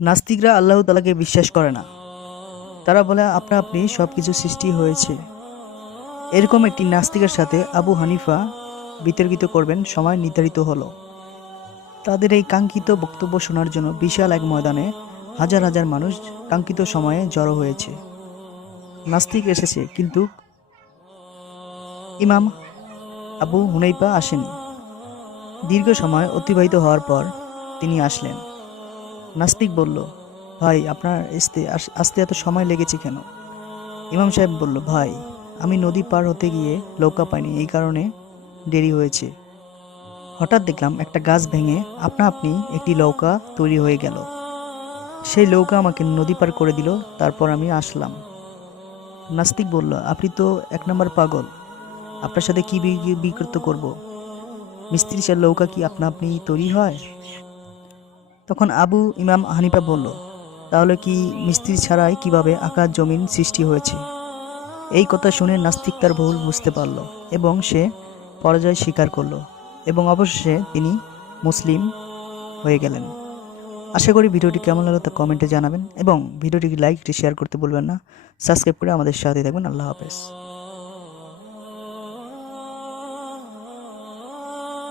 নাস্তিকরা আল্লাহ তালাকে বিশ্বাস করে না। তারা বলে, আপনা আপনি সব কিছু সৃষ্টি হয়েছে। এরকম একটি নাস্তিকের সাথে আবু হানিফা বিতর্কিত করবেন, সময় নির্ধারিত হলো। তাদের এই কাঙ্ক্ষিত বক্তব্য শোনার জন্য বিশাল এক ময়দানে হাজার হাজার মানুষ কাঙ্ক্ষিত সময়ে জড়ো হয়েছে। নাস্তিক এসেছে, কিন্তু ইমাম আবু হুনাইপা আসেনি দীর্ঘ সময় অতিবাহিত হওয়ার পর তিনি আসলেন। নাস্তিক বলল, ভাই, আপনার আসতে আস- আসতে এত সময় লেগেছে কেন? ইমাম সাহেব বলল, ভাই, আমি নদী পার হতে গিয়ে নৌকা পাইনি, এই কারণে দেরি হয়েছে। হঠাৎ দেখলাম একটা গাছ ভেঙে আপনা আপনি একটি নৌকা তৈরি হয়ে গেল। সেই নৌকা আমাকে নদী পার করে দিল, তারপর আমি আসলাম। নাস্তিক বলল, আপনি তো এক নম্বর পাগল, আপনার সাথে কী বিকৃত করব? মিস্ত্রি চার নৌকা কি আপনা আপনি তৈরি হয়? তখন আবু ইমাম হানিফা বলল, তাহলে কি মিস্ত্রি ছাড়াই কীভাবে আকাশ জমিন সৃষ্টি হয়েছে? এই কথা শুনে নাস্তিক তার ভুল বুঝতে পারল এবং সে পরাজয় স্বীকার করল এবং অবশেষে তিনি মুসলিম হয়ে গেলেন। আশা করি ভিডিওটি কেমন লাগল তা কমেন্টে জানাবেন এবং ভিডিওটিকে লাইক, শেয়ার করতে বলবেন না। সাবস্ক্রাইব করে আমাদের সাথে থাকবেন আল্লাহ হাফেজ।